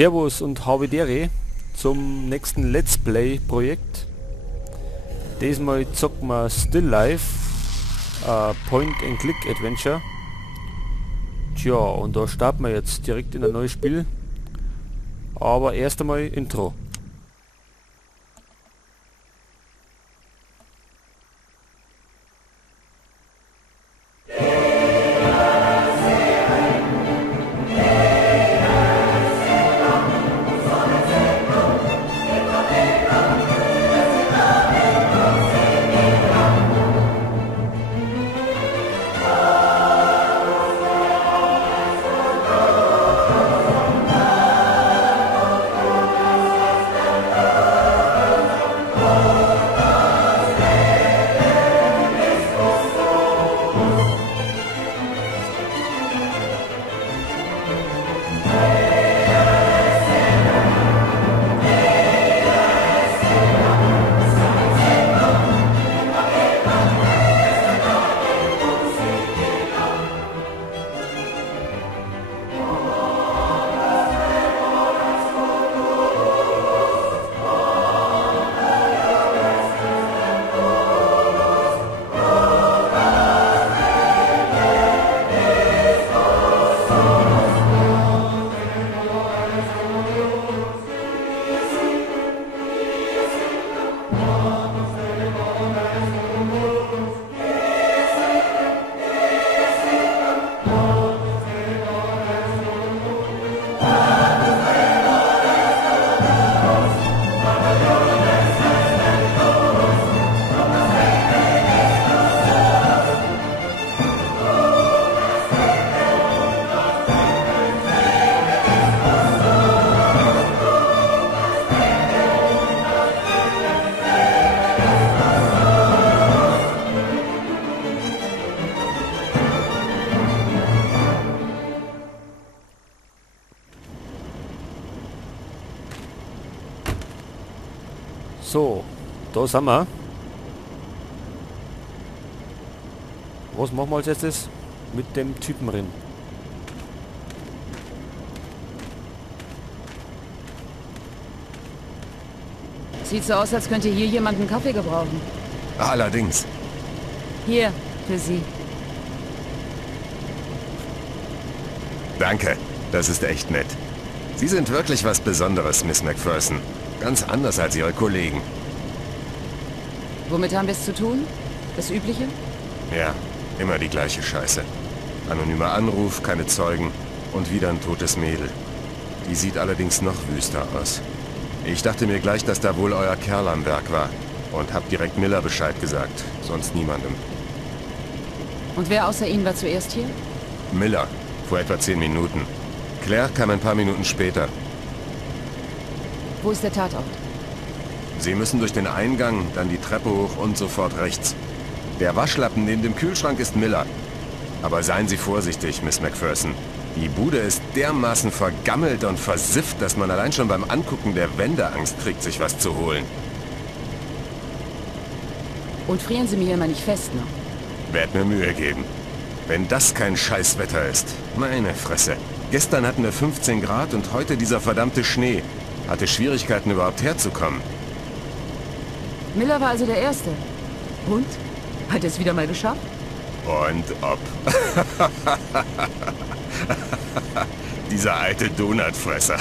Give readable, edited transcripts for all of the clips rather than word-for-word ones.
Servus und Havidere zum nächsten Let's Play Projekt. Diesmal zocken wir Still Life, Point and Click Adventure. Tja, und da starten wir jetzt direkt in ein neues Spiel. Aber erst einmal Intro. So, da sind wir. Was machen wir als erstes? Mit dem Typen drin. Sieht so aus, als könnte hier jemand einen Kaffee gebrauchen. Allerdings. Hier, für Sie. Danke, das ist echt nett. Sie sind wirklich was Besonderes, Miss McPherson. Ganz anders als Ihre Kollegen. Womit haben wir es zu tun? Das Übliche? Ja, immer die gleiche Scheiße. Anonymer Anruf, keine Zeugen und wieder ein totes Mädel. Die sieht allerdings noch wüster aus. Ich dachte mir gleich, dass da wohl euer Kerl am Werk war und hab direkt Miller Bescheid gesagt, sonst niemandem. Und wer außer Ihnen war zuerst hier? Miller, vor etwa 10 Minuten. Claire kam ein paar Minuten später. Wo ist der Tatort? Sie müssen durch den Eingang, dann die Treppe hoch und sofort rechts. Der Waschlappen neben dem Kühlschrank ist Miller. Aber seien Sie vorsichtig, Miss McPherson. Die Bude ist dermaßen vergammelt und versifft, dass man allein schon beim Angucken der Wände Angst kriegt, sich was zu holen. Und frieren Sie mir hier mal nicht fest, ne? Werd mir Mühe geben. Wenn das kein Scheißwetter ist. Meine Fresse. Gestern hatten wir 15 Grad und heute dieser verdammte Schnee. Hatte Schwierigkeiten überhaupt herzukommen. Miller war also der Erste. Und? Hat er es wieder mal geschafft? Und ob. Dieser alte Donutfresser.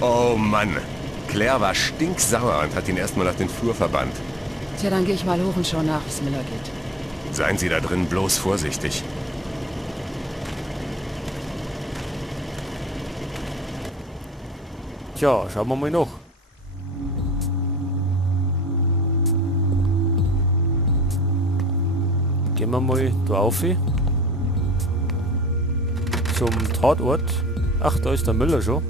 Oh Mann. Claire war stinksauer und hat ihn erstmal auf den Flur verbannt. Tja, dann gehe ich mal hoch und schau nach, wie es Miller geht. Seien Sie da drin bloß vorsichtig. Tja, schauen wir mal noch. Gehen wir mal da rauf. Zum Tatort. Ach, da ist der Müller schon.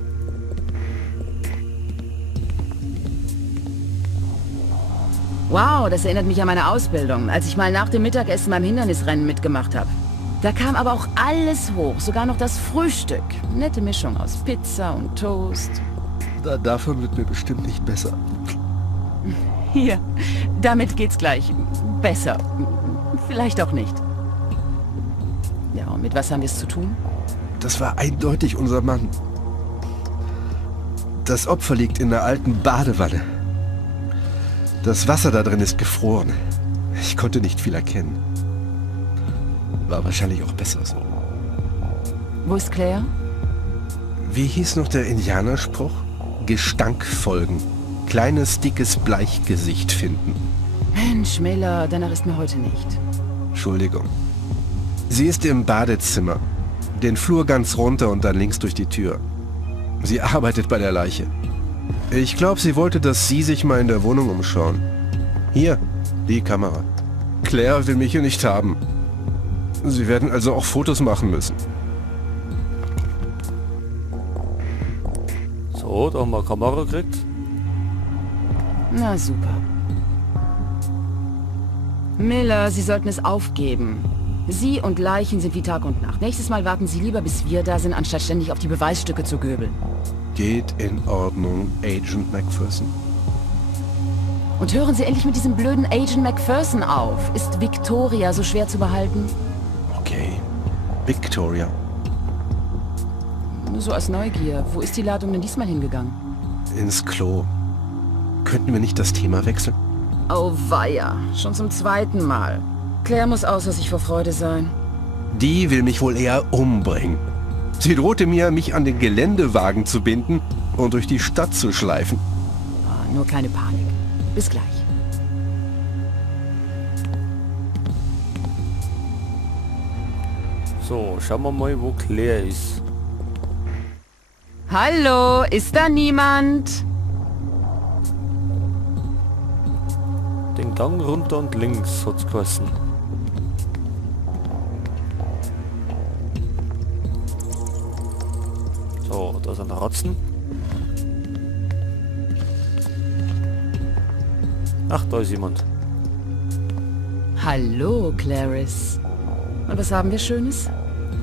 Wow, das erinnert mich an meine Ausbildung, als ich mal nach dem Mittagessen beim Hindernisrennen mitgemacht habe. Da kam aber auch alles hoch, sogar noch das Frühstück. Nette Mischung aus Pizza und Toast. Davon wird mir bestimmt nicht besser. Hier, damit geht's gleich. Besser. Vielleicht auch nicht. Ja, und mit was haben wir es zu tun? Das war eindeutig unser Mann. Das Opfer liegt in einer alten Badewanne. Das Wasser da drin ist gefroren. Ich konnte nicht viel erkennen. War wahrscheinlich auch besser so. Wo ist Claire? Wie hieß noch der Indianerspruch? Gestank folgen. Kleines, dickes Bleichgesicht finden. Mensch, Miller, danach ist mir heute nicht. Entschuldigung. Sie ist im Badezimmer. Den Flur ganz runter und dann links durch die Tür. Sie arbeitet bei der Leiche. Ich glaube, sie wollte, dass Sie sich mal in der Wohnung umschauen. Hier, die Kamera. Claire will mich hier nicht haben. Sie werden also auch Fotos machen müssen. So, da haben wir eine Kamera gekriegt. Na super. Miller, Sie sollten es aufgeben. Sie und Leichen sind wie Tag und Nacht. Nächstes Mal warten Sie lieber, bis wir da sind, anstatt ständig auf die Beweisstücke zu göbeln. Geht in Ordnung, Agent McPherson. Und hören Sie endlich mit diesem blöden Agent McPherson auf. Ist Victoria so schwer zu behalten? Okay. Victoria. Nur so aus Neugier. Wo ist die Ladung denn diesmal hingegangen? Ins Klo. Könnten wir nicht das Thema wechseln? Oh weia, schon zum zweiten Mal. Claire muss außer sich vor Freude sein. Die will mich wohl eher umbringen. Sie drohte mir, mich an den Geländewagen zu binden und durch die Stadt zu schleifen. Oh, nur keine Panik. Bis gleich. So, schauen wir mal, wo Claire ist. Hallo, ist da niemand? Den Gang runter und links, hat's geheißen. So, da sind Ratzen. Ach, da ist jemand. Hallo, Clarice. Und was haben wir Schönes?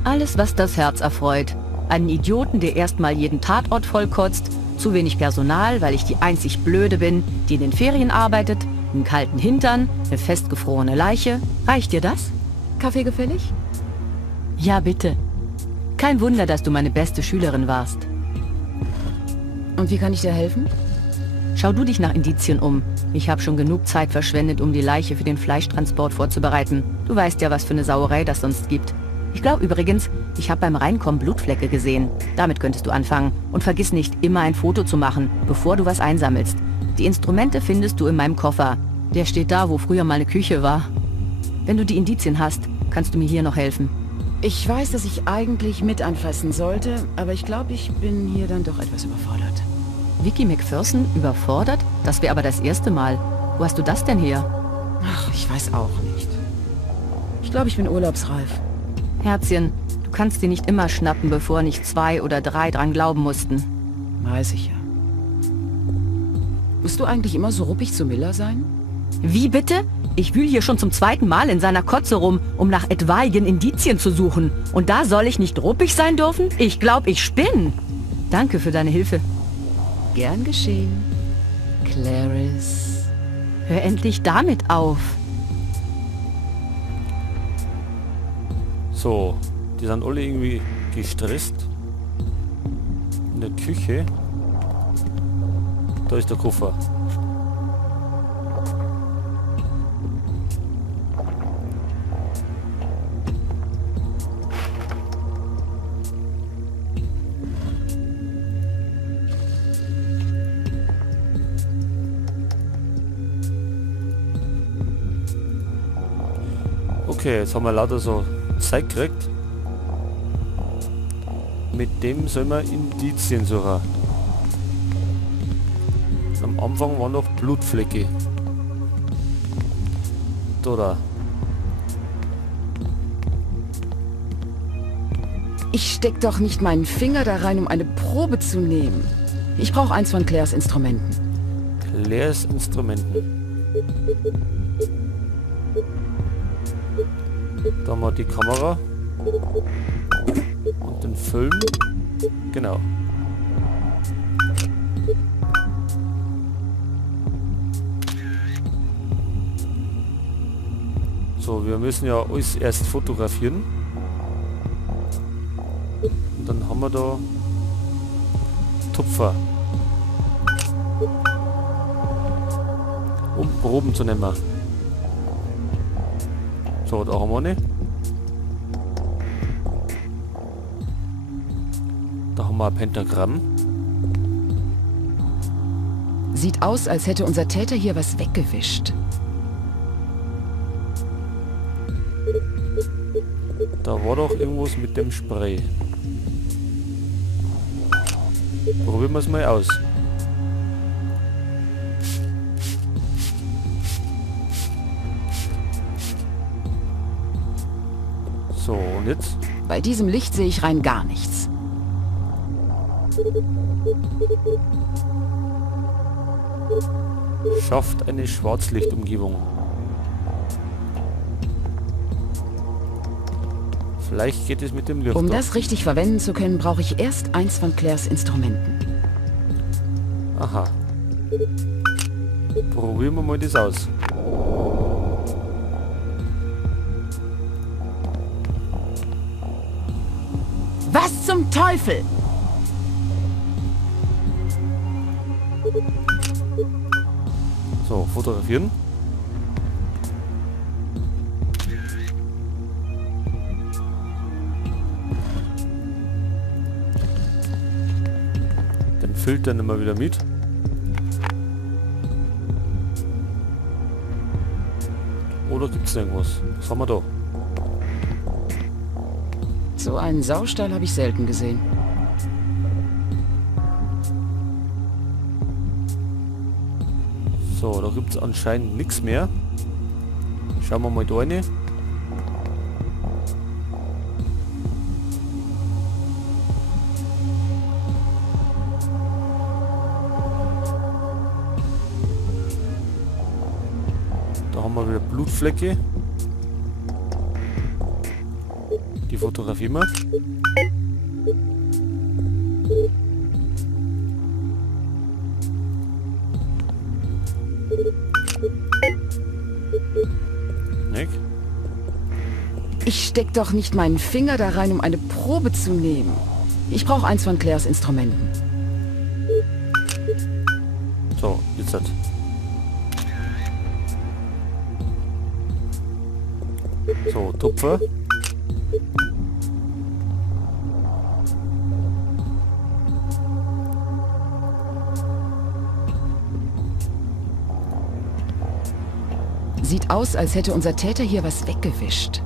Alles, was das Herz erfreut. Einen Idioten, der erstmal jeden Tatort vollkotzt, zu wenig Personal, weil ich die einzig Blöde bin, die in den Ferien arbeitet, einen kalten Hintern, eine festgefrorene Leiche. Reicht dir das? Kaffee gefällig? Ja, bitte. Kein Wunder, dass du meine beste Schülerin warst. Und wie kann ich dir helfen? Schau du dich nach Indizien um. Ich habe schon genug Zeit verschwendet, um die Leiche für den Fleischtransport vorzubereiten. Du weißt ja, was für eine Sauerei das sonst gibt. Ich glaube übrigens, ich habe beim Reinkommen Blutflecke gesehen. Damit könntest du anfangen. Und vergiss nicht, immer ein Foto zu machen, bevor du was einsammelst. Die Instrumente findest du in meinem Koffer. Der steht da, wo früher mal eine Küche war. Wenn du die Indizien hast, kannst du mir hier noch helfen. Ich weiß, dass ich eigentlich mit anfassen sollte, aber ich glaube, ich bin hier dann doch etwas überfordert. Vicky McPherson überfordert? Das wäre aber das erste Mal. Wo hast du das denn her? Ach, ich weiß auch nicht. Ich glaube, ich bin urlaubsreif. Herzchen, du kannst dir nicht immer schnappen, bevor nicht 2 oder 3 dran glauben mussten. Weiß ich ja. Musst du eigentlich immer so ruppig zu Miller sein? Wie bitte? Ich wühl hier schon zum 2. Mal in seiner Kotze rum, um nach etwaigen Indizien zu suchen. Und da soll ich nicht ruppig sein dürfen? Ich glaube, ich spinne. Danke für deine Hilfe. Gern geschehen. Clarice. Hör endlich damit auf. So, die sind alle irgendwie gestresst. In der Küche. Da ist der Koffer. Okay, jetzt haben wir lauter so Zeug gekriegt. Mit dem sollen wir Indizien suchen. Am Anfang waren noch Blutflecke. Da. Ich steck doch nicht meinen Finger da rein, um eine Probe zu nehmen. Ich brauche eins von Claires Instrumenten. Claires Instrumenten. Da haben wir die Kamera. Und den Film. Genau. So, wir müssen ja alles erst fotografieren. Und dann haben wir da Tupfer. um Proben zu nehmen. So, da haben wir eine. Da haben wir ein Pentagramm. Sieht aus, als hätte unser Täter hier was weggewischt. Da war doch irgendwas mit dem Spray. Probieren wir es mal aus. So, und jetzt? Bei diesem Licht sehe ich rein gar nichts. Schafft eine Schwarzlichtumgebung. Vielleicht geht es mit dem Lüfter. Um das richtig verwenden zu können, brauche ich erst eins von Claires Instrumenten. Aha. Probieren wir mal das aus. Was zum Teufel? So, fotografieren. Den Filter nehmen wir wieder mit. Oder gibt es irgendwas? Was haben wir da? So einen Saustall habe ich selten gesehen. So, da gibt es anscheinend nichts mehr. Schauen wir mal da rein. Da haben wir wieder Blutflecke. Die fotografieren wir. Nick? Ich steck doch nicht meinen Finger da rein, um eine Probe zu nehmen. Ich brauche eins von Claires Instrumenten. So, jetzt hat. So, Tupfer. Sieht aus, als hätte unser Täter hier was weggewischt.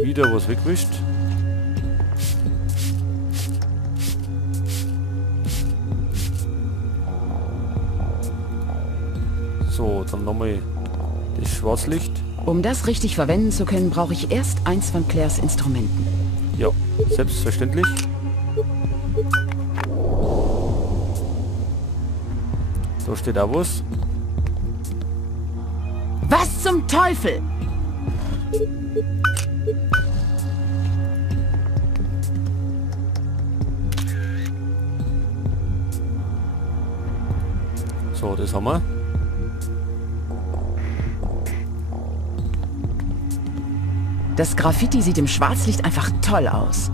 Wieder was wegwischt. So, dann nochmal das Schwarzlicht. Um das richtig verwenden zu können, brauche ich erst eins von Claires Instrumenten. Ja, selbstverständlich. Da steht auch was. Was zum Teufel? So, das haben wir. Das Graffiti sieht im Schwarzlicht einfach toll aus.